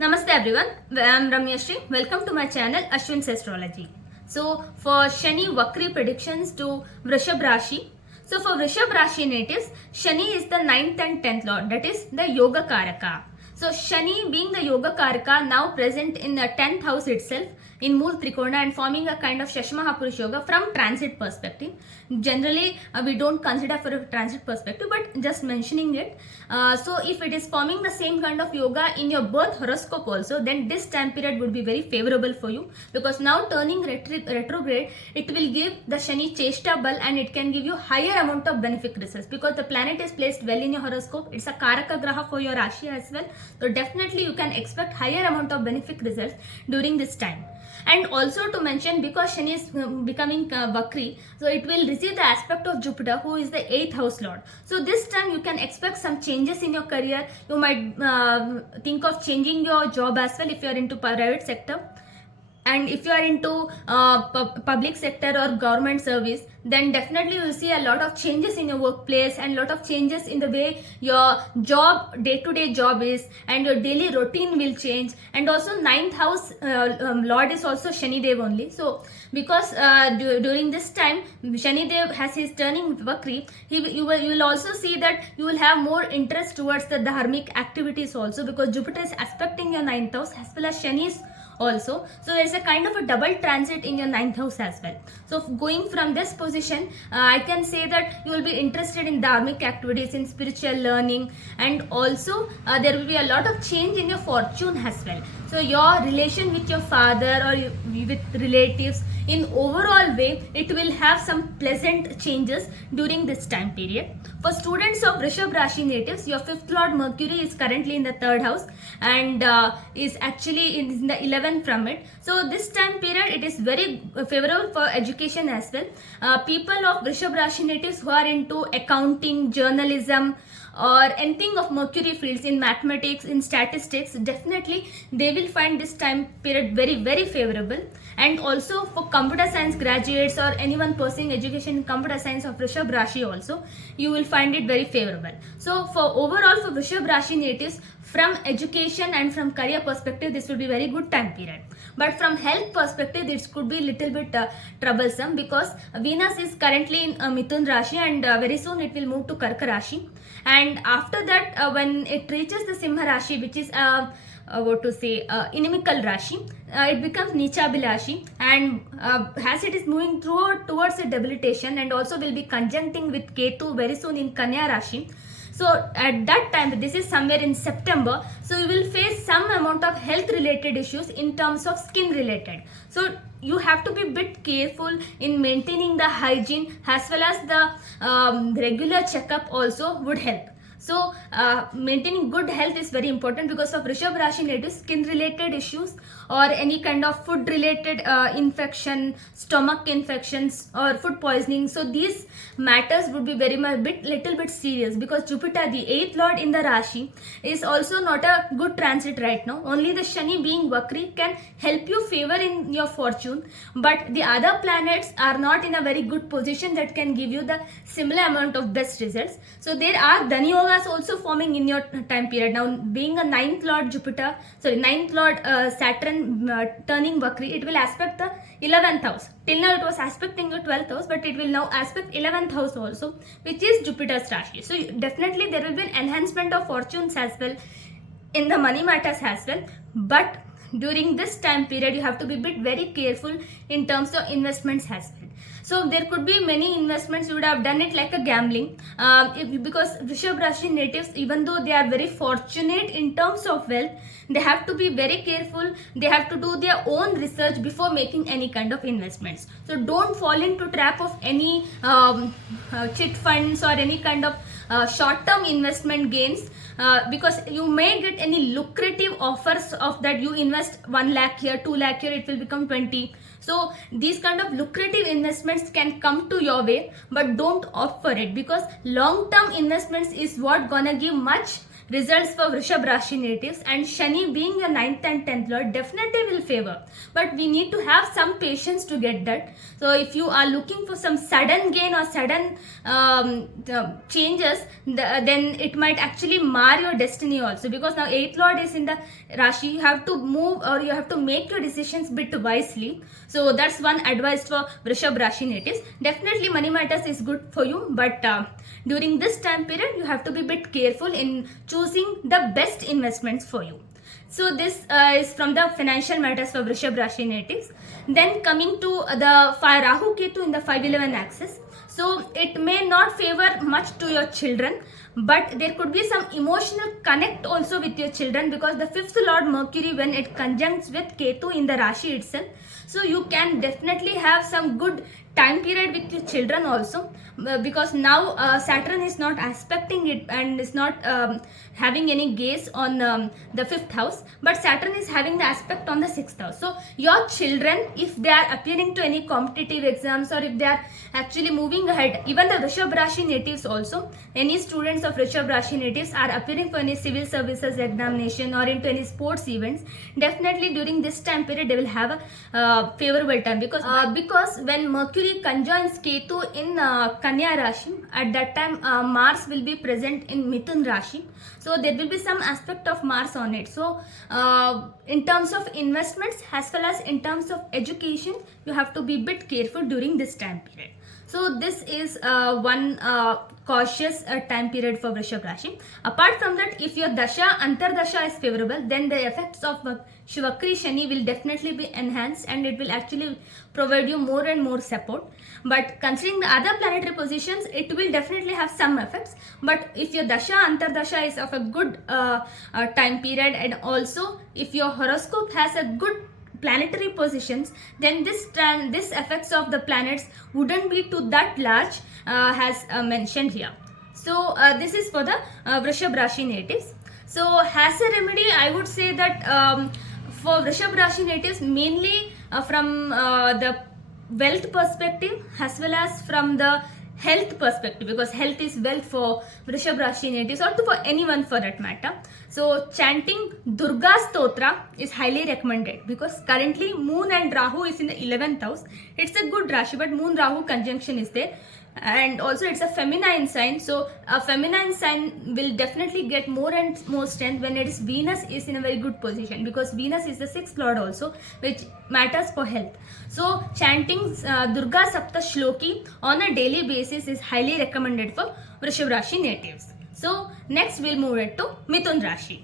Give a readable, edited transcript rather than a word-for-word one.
Namaste everyone, I am Ramyashri. Welcome to my channel Ashwin's Astrology. So for Shani Vakri predictions to Vrishab Rashi. So for Vrishab Rashi natives, Shani is the 9th and 10th lord, that is the Yoga Karaka. So Shani being the Yoga Karaka now present in the 10th house itself in Mool Trikona and forming a kind of Shashmahapurush Yoga from transit perspective. Generally we don't consider for a transit perspective, but just mentioning it. So if it is forming the same kind of yoga in your birth horoscope also, then this time period would be very favorable for you, because now turning retrograde, it will give the Shani Cheshta Bal and it can give you higher amount of benefic results, because the planet is placed well in your horoscope. It's a Karaka Graha for your Rashi as well. So definitely you can expect higher amount of benefic results during this time. And also to mention, because Shani is becoming Vakri, so it will receive the aspect of Jupiter, who is the 8th house lord. So this time you can expect some changes in your career. You might think of changing your job as well if you are into private sector. And if you are into public sector or government service, then definitely you will see a lot of changes in your workplace and lot of changes in the way your job, day-to-day job is, and your daily routine will change. And also 9th house lord is also Shani Dev only. So because during this time Shani Dev has his turning Vakri, you will also see that you will have more interest towards the dharmic activities also, because Jupiter is aspecting your 9th house as well as Shani is also. So there is a kind of a double transit in your 9th house as well. So going from this position, I can say that you will be interested in dharmic activities, in spiritual learning, and also there will be a lot of change in your fortune as well. So your relation with your father or with relatives, in overall way, it will have some pleasant changes during this time period. For students of Vrishab Rashi natives, your 5th lord Mercury is currently in the 3rd house and is actually in the 11th from it. So this time period, it is very favorable for education as well. People of Vrishab Rashi natives who are into accounting, journalism, or anything of Mercury fields, in mathematics, in statistics, definitely they will find this time period very, very favorable. And also for computer science graduates or anyone pursuing education in computer science of Vrishab Rashi also, you will find it very favorable. So for overall for Vrishab Rashi natives, from education and from career perspective, this will be very good time period. But from health perspective, this could be little bit troublesome, because Venus is currently in Mithun Rashi and very soon it will move to Karka Rashi. And after that, when it reaches the Simha Rashi, which is inimical Rashi, it becomes Nicha Bilashi, and as it is moving towards a debilitation, and also will be conjuncting with Ketu very soon in Kanya Rashi. So at that time, this is somewhere in September, so you will face some amount of health related issues in terms of skin related. So you have to be a bit careful in maintaining the hygiene, as well as the regular checkup also would help. So maintaining good health is very important, because of Vrishab Rashi natives, skin related issues or any kind of food related infection, stomach infections or food poisoning. So these matters would be very much little bit serious, because Jupiter, the 8th lord in the Rashi, is also not a good transit right now. Only the Shani being Vakri can help you favor in your fortune, but the other planets are not in a very good position that can give you the similar amount of best results. So there are Dhani Yogas also forming in your time period. Now being a 9th lord Saturn turning Vakri, it will aspect the 11th house. Till now it was aspecting the 12th house, but it will now aspect 11th house also, which is Jupiter's Rashi. So definitely there will be an enhancement of fortunes as well in the money matters as well. But during this time period, you have to be a bit very careful in terms of investments as well. So there could be many investments, you would have done it like a gambling, because Vrishab Rashi natives, even though they are very fortunate in terms of wealth, they have to be very careful. They have to do their own research before making any kind of investments. So don't fall into trap of any chit funds or any kind of short-term investment gains, because you may get any lucrative offers of that you invest 1 lakh here, 2 lakh here, it will become 20. So these kind of lucrative investments can come to your way, but don't opt for it, because long-term investments is what gonna give much results for Vrishab Rashi natives, and Shani being your 9th and 10th lord definitely will favor, but we need to have some patience to get that. So if you are looking for some sudden gain or sudden changes, then it might actually mar your destiny also, because now 8th lord is in the Rashi. You have to move, or you have to make your decisions bit wisely. So that's one advice for Vrishab Rashi natives. Definitely money matters is good for you, but during this time period you have to be bit careful in choosing the best investments for you. So this is from the financial matters for Vrishab Rashi natives. Then coming to the Rahu Ketu in the 511 axis. So it may not favor much to your children, but there could be some emotional connect also with your children, because the 5th lord Mercury, when it conjuncts with Ketu in the Rashi itself, so you can definitely have some good time period with your children also, because now Saturn is not aspecting it and is not having any gaze on the 5th house, but Saturn is having the aspect on the 6th house. So your children, if they are appearing to any competitive exams, or if they are actually moving ahead, even the Vrishab Rashi natives also, any students of Vrishab Rashi natives are appearing for any civil services examination or into any sports events, definitely during this time period they will have a favorable time, because when Mercury conjoins Ketu in Kanya Rashi, at that time Mars will be present in Mithun Rashi, so there will be some aspect of Mars on it. So in terms of investments as well as in terms of education, you have to be bit careful during this time period. So this is one cautious time period for Vrishab Rashi. Apart from that, if your Dasha, Antardasha is favorable, then the effects of Shivakri Shani will definitely be enhanced, and it will actually provide you more and more support. But considering the other planetary positions, it will definitely have some effects. But if your Dasha, Antardasha is of a good time period, and also if your horoscope has a good planetary positions, then this effects of the planets wouldn't be to that large as mentioned here. So this is for the Vrishab Rashi natives. So as a remedy, I would say that for Vrishab Rashi natives, mainly from the wealth perspective as well as from the health perspective, because health is wealth for Vrishab Rashi natives, or for anyone for that matter. So chanting Durga Stotra is highly recommended, because currently Moon and Rahu is in the 11th house. It's a good Rashi, but Moon Rahu conjunction is there, and also it's a feminine sign, so a feminine sign will definitely get more and more strength when it is Venus is in a very good position, because Venus is the 6th lord also, which matters for health. So chanting Durga Sapta Shloki on a daily basis is highly recommended for Vrishab Rashi natives. So next we'll move it to Mithun Rashi.